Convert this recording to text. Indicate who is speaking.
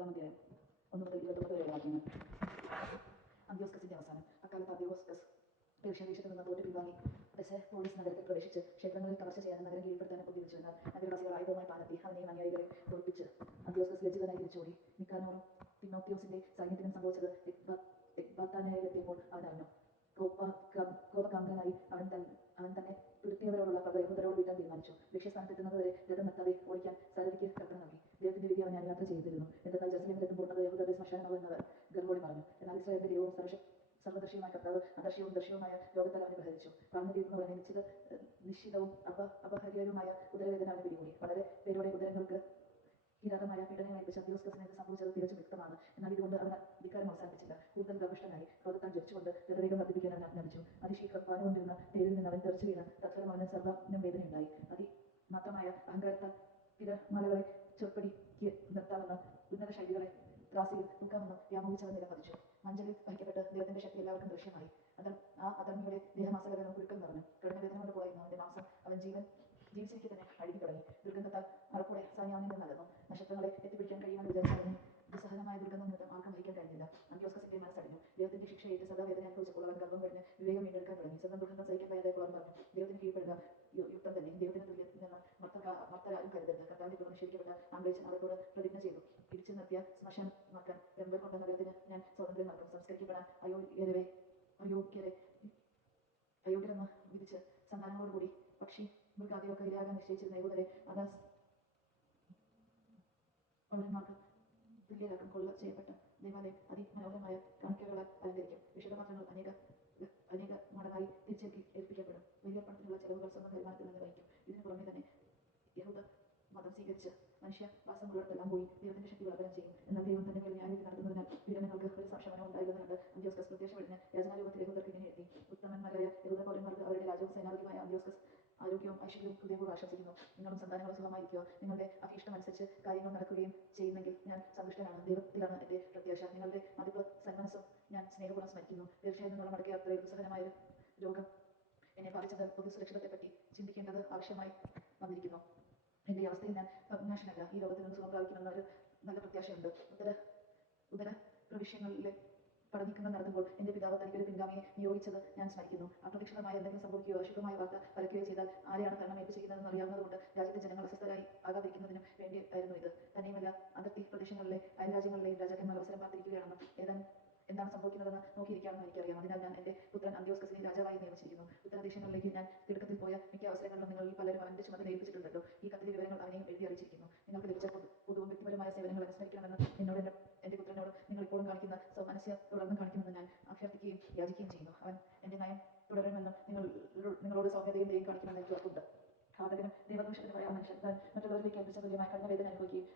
Speaker 1: ഒമ്പതാം അധ്യായം ഒന്ന് മുതൽ ഇരുപത്തൊമ്പത് വരെ വാക്യങ്ങൾ അന്ത്യോസ്കസിന്റെ അവസാനം അക്കാലത്ത് അന്ത്യോസ്കസ് പേർഷ്യ നിന്ന് തോട്ട് പിൻവാങ്ങി പോലീസ് നഗരത്തിൽ പ്രവേശിച്ച് ക്ഷേത്രങ്ങളിൽ കവർച്ച ചെയ്യാനും നഗരം കീഴ്പ്പെടുത്താനും ഉദ്യോഗിച്ചു എന്നാൽ നഗരവാസികൾ ആയുധവുമായി പാലത്തി അവനെയും അനുയായികളെ തോൽപ്പിച്ച് അന്ത്യോസ്കസ് ലജ്ജിതനായി തിരിച്ചോടി നിക്കാനോറും പിന്നോത്തിയോസിന്റെ സൈന്യത്തിനും സംഭവിച്ചത് എത്തിയപ്പോൾ കോപ- കോപകാന്തനായി അവൻ തൻ- അവൻ തന്നെ തുരുത്തിയവരോടുള്ള പക യഹൂദരോട് വീട്ടാൻ തീരുമാനിച്ചു ലക്ഷ്യസ്ഥാനത്തെത്തുന്നതുവരെ രഥം അത് എന്നത് ഗർവോടി പറഞ്ഞു. എന്നാൽ ഇസ്രായേലിന്റെ ദൈവവും സർവശ സർവദർശിയുമായ കർത്താവ് അദർശിയവും ദർശിയുമായ ലോകത്താൽ അവനെ ബഹരിച്ചു പറഞ്ഞു തീർന്ന നിശ്ചിത നിശ്ചിതവും അപ അപഹര്യവുമായ ഉദരവേദന അവനെ പിടികൂടി. വളരെ പേരോടെ ഉദരങ്ങൾക്ക് കിരാതമായ പീഡനം ഏൽപ്പിച്ച അന്ത്യോസ്കസിന് സംഭവിച്ചത് തികച്ചും വ്യക്തമാണ്. എന്നാൽ ഇതുകൊണ്ട് അവൻ അധികാരം അവസാനിപ്പിച്ചില്ല. കൂടുതൽ ഗവിഷ്ടനായി ക്രോധത്താൽ ജ്വലിച്ചുകൊണ്ട് ഗതവേഗം വർദ്ധിപ്പിക്കാൻ അവൻ ആജ്ഞാപിച്ചു. അതിശീഘ്രം പാനുകൊണ്ടിരുന്ന തേരിൽ നിന്ന് അവൻ തെറിച്ചു വീണ് തത്ഫലം അവന് സർവനും വേദനയുണ്ടായി. അതി മാത്രമായ അഹങ്കാരത്താൽ തിരമാലകളെ ചൊൽപ്പടിക്ക് നിർത്താമെന്ന് ഉന്നത ശൈലികളെ ത്രാസിയിൽ ദുഃഖമെന്ന് വ്യാമോഹിച്ചവൻ നിലപതിച്ചു മഞ്ചലിൽ വഹിക്കപ്പെട്ട് ദൈവത്തിന്റെ ശക്തി എല്ലാവർക്കും ദൃശ്യമായി. അത് ആ അധർമ്മിയുടെ ദേഹമാസകരണം കുരുക്കൾ നിറഞ്ഞു. കഠിനവേദന കൊണ്ട് പോയിരുന്നു അവന്റെ മാംസം. അവൻ ജീവൻ ജീവിച്ചിരിക്കെ തന്നെ അഴുകി തുടങ്ങി. ദുർഗന്ധത്താൽ അറപ്പോടെ സായാനിൽ നിന്നകന്നു. നക്ഷത്രങ്ങളെ എത്തിപ്പിടിക്കാൻ കഴിയുമെന്ന് വിചാരിച്ചവന് ദുസ്സഹനമായ ദുർഗന്ധം നിമിത്തം ആർക്കും വഹിക്കാൻ കഴിഞ്ഞില്ല. അന്ത്യോസ്കസിന്റെ നിർത്തിയ ശ്മശാനമാക്കാൻ രംഗം കൊണ്ട നഗരത്തിന് ഞാൻ സ്വാതന്ത്ര്യം നൽകും സംസ്കരിക്കപ്പെടാൻ അയോഗ്യരെ അയോഗ്യരെ അയോഗ്യരെന്ന് വിധിച്ച് സന്താനങ്ങളോടുകൂടി പക്ഷി മൃഗാദികൾക്ക് ഇരയാകാൻ നിശ്ചയിച്ചിരുന്ന യഹൂദരെ അദാസ് പൗരന്മാർക്ക് തുല്യരാക്കും കൊള്ള ചെയ്യപ്പെട്ട ദേവാലയം അതിമനോഹരമായ കാണിക്കകളാൽ അലങ്കരിക്കും. വിശുദ്ധപാത്രങ്ങൾ അനേക അനേക മടങ്ങായി തിരിച്ചേൽപ്പി ഏൽപ്പിക്കപ്പെടും. വലിയ പണത്തിനുള്ള ചെലവുകൾ സ്വന്തം വരുമാനത്തിൽ നിർവഹിക്കും വഹിക്കും. ഇതിനു പുറമെ തന്നെ യഹൂദ മതം സ്വീകരിച്ച് മനുഷ്യ വാസമുള്ളിടത്തെല്ലാം പോയി ദൈവത്തിന്റെ ശക്തി വ്യാപനം ചെയ്യും. എന്നാൽ ദൈവം തന്റെ മേൽ ന്യായവിധി നടത്തുന്നതിനാൽ പീഡനങ്ങൾക്ക് ഒരു സംശമനം ഉണ്ടായിരുന്നുണ്ട്. അന്ത്യോസ്കസ് പ്രത്യക്ഷപ്പെടുന്ന യാചനാരൂപത്തിൽ യഹൂദർക്ക് ഇങ്ങനെ എഴുതി ഉത്തമന്മാരായ യഹൂദ പൗരന്മാർക്ക് അവരുടെ രാജവും സേനാപതിയുമായ അന്ത്യോസ്കസ് ആരോഗ്യവും ഐശ്വര്യവും ഹൃദയപൂർവം ആശംസിക്കുന്നു. നിങ്ങളും സന്താനങ്ങളും സുഖമായിരിക്കുക. നിങ്ങളുടെ അഭീഷ്ടമനുസരിച്ച് കാര്യങ്ങൾ നടക്കുകയും ചെയ്യുന്നെങ്കിൽ ഞാൻ സന്തുഷ്ടനാണ്. ദൈവത്തിലാണ് എന്റെ പ്രത്യാശ. നിങ്ങളുടെ മതിപ്പ് സന്മനസ്സും ഞാൻ സ്നേഹപൂർവം സ്മരിക്കുന്നു. തീർച്ചയായും നിങ്ങളുടെ മടക്കിയ അത്രയും ദുസ്സഹനമായ രോഗം എന്നെ ബാധിച്ചത് പൊതുസുരക്ഷിതത്തെപ്പറ്റി ചിന്തിക്കേണ്ടത് ആവശ്യമായി വന്നിരിക്കുന്നു. എന്റെ ഈ അവസ്ഥയിൽ ഞാൻ നാശനല്ല ഈ ലോകത്തിൽ നിന്ന് സുഖം പ്രാപിക്കുമെന്ന ഒരു നല്ല പ്രത്യാശയുണ്ട്. ഉത്തര ഉദര പ്രവിശ്യങ്ങളിലെ പടനീക്കങ്ങൾ നടത്തുമ്പോൾ എന്റെ പിതാവ് തനിക്കൊരു പിൻഗാമിയെ നിയോഗിച്ചത് ഞാൻ സ്മരിക്കുന്നു. അപ്രതീക്ഷിതമായ എന്തെങ്കിലും സംഭവിക്കുകയോ അശുഭമായ വാർത്ത പരക്കുകയോ ചെയ്താൽ ആരെയാണ് ഭരണം ഏൽപ്പിച്ചിരിക്കുന്നതെന്ന് അറിയാവുന്നതുകൊണ്ട് രാജ്യത്തെ ജനങ്ങൾ അസ്വസ്ഥരായി ആകാതിരിക്കുന്നതിനും വേണ്ടി ആയിരുന്നു ഇത്. തന്നെയുമല്ല അതിർത്തി പ്രദേശങ്ങളിലെ അയൽരാജ്യങ്ങളിലെയും രാജാക്കന്മാർ അവസരം കാത്തിരിക്കുകയാണെന്ന് ഏതാൻ എന്താണ് സംഭവിക്കുന്നതെന്ന് നോക്കിയിരിക്കാമെന്ന് എനിക്കറിയാം. അതിനാൽ ഞാൻ എന്റെ പുത്രൻ അന്ത്യോസ്കസിനെ രാജാവായി നിയമിച്ചിരിക്കുന്നു. ഉത്തരദേശങ്ങളിലേക്ക് ഞാൻ തിടുക്കത്തിൽ പോയ മിക്ക അവസരങ്ങളിലും നിങ്ങളിൽ പലരും അവന്റെ ചുമതല ഏൽപ്പിച്ചിട്ടുണ്ടല്ലോ. എന്നോട് എന്റെ എന്റെ പുത്രനോട് നിങ്ങൾ ഇപ്പോഴും കാണിക്കുന്ന സൗമനസ്യ തുടർന്ന് കാണിക്കുമെന്ന് ഞാൻ അഭ്യർത്ഥിക്കുകയും യാചിക്കുകയും ചെയ്യുന്നു അവൻ എന്റെ നയം തുടരുമെന്നും നിങ്ങൾ നിങ്ങളോട് സൗമ്യതയും ദയും കാണിക്കുമെന്ന് എനിക്ക് ഉറപ്പുണ്ട്. ഘാതകനും ദൈവദോഷത്തിന് പറയാൻ മനുഷ്യൻ. താൻ മറ്റുള്ളവരിലേക്ക് ഏൽപ്പിച്ച തുല്യമായ കഠിന വേദന അനുഭവിക്കുകയും